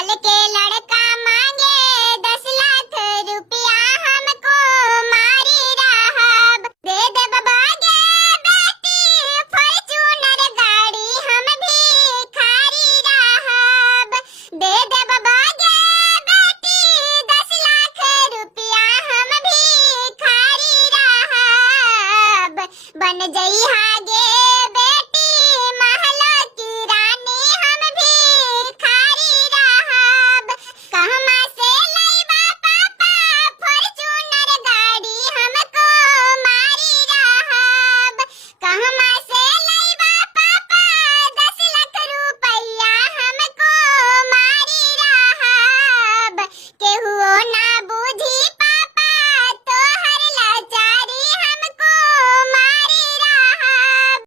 साल के लड़का मांगे 10 लाख रुपया हमको मारी रहब दे दे बागे बेटी फॉर्च्यूनर गाड़ी हम भी खारी रहब दे दे